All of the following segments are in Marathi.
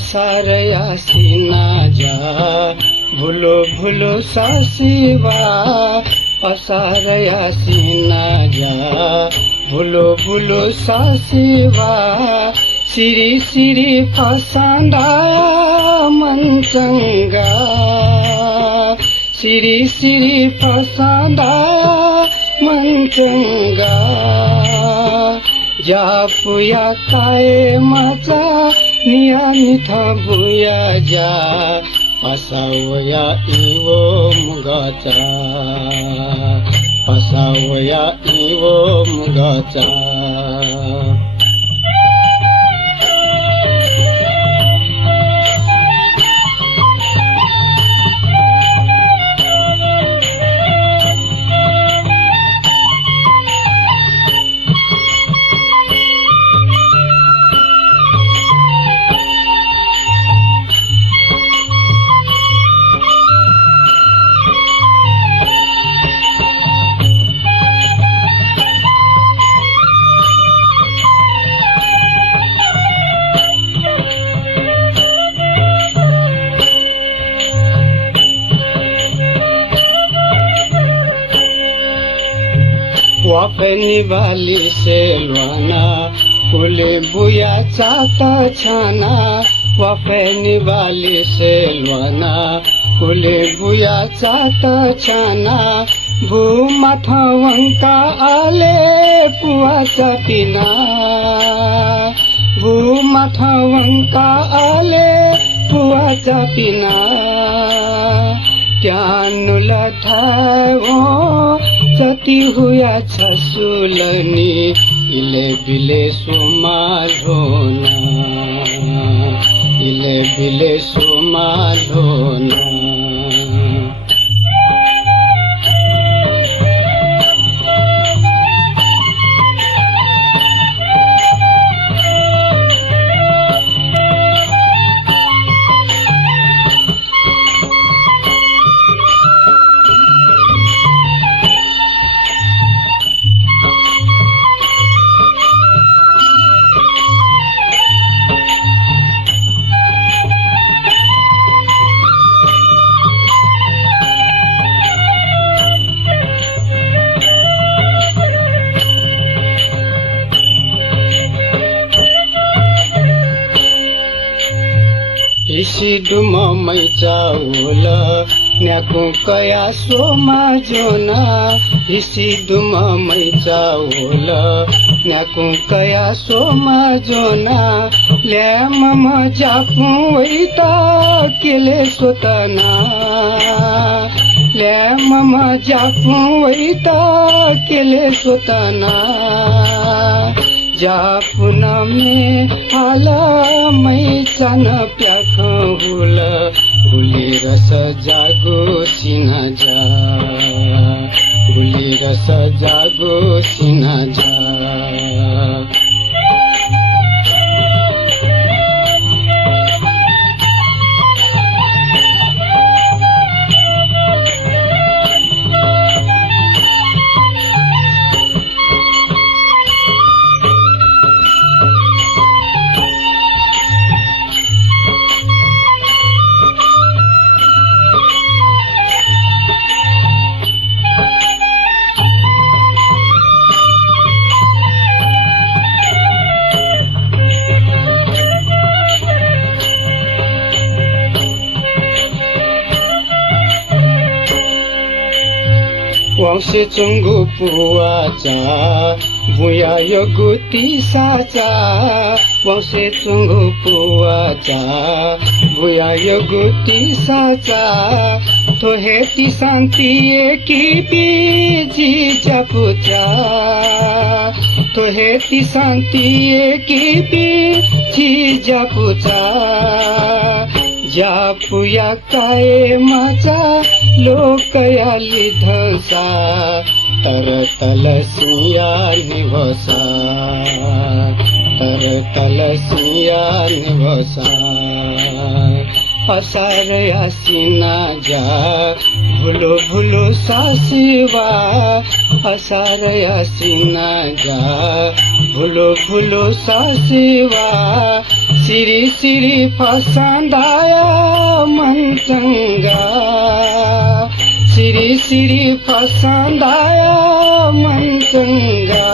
असार यासिना जा भूलो भूलो सासिवा असार यासिना जा भूलो भूलो सासिवा सिरी सिरी फसांडाया मनचंगा सिरी सिरी फसांडाया मनचंगा जापुया काय माझा नियमित भूया जा असावया इवो मुगाचा असावया इवो मुगाचा वाफनी वाली सेलवाना कुले बुया चाटा छाना वाफनी वाली सेलवाना कुले बुया चाटा छाना भूमाथा वंका आले पुआचा पिना भूमाथा वंका आले पुआचा पिना त्यानुला ठावो सती हुया छसुलनी इले बिले सुमाधोना इले बिले सुमाधोना इसी डुमा मै चावल न्याकु कया सोमा जोना इसी डुमा मै चावल न्याकु कया सोमा जोना ल्याम जापु वैता केले सोतना ल्याम जापु वैता केले सोतना जापुना में आला मै सन प्याख हुल गुली रस जागो सिना जा गुली रस जागो सिना जा वंशे चुंगु पुआचा भूया योगुती साचा वंशे चुंगु पुआचा भूया योगुती साचा तो हेती शांति की बीजी जपुचा तो हेती शांति की बीजी जपुचा जापुया काय माझा लोकयाली धसा तर तलसिया निवसा तर तलसिया निवसा असार यासिना जा भूलो भूलो सासिवा असार यासिना जा भूलो भूलो सासिवा सिरी सिरी फसांदाया मन चंगा सिरी सिरी फसांदाया मन चंगा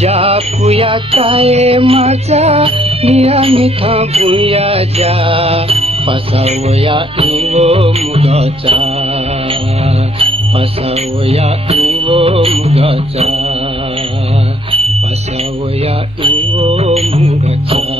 जापुया काय माझा नियमित भुया जा पसावया इंगो मुगाचा पसावया इंगो मुगाचा पसावया इंगो मुगाचा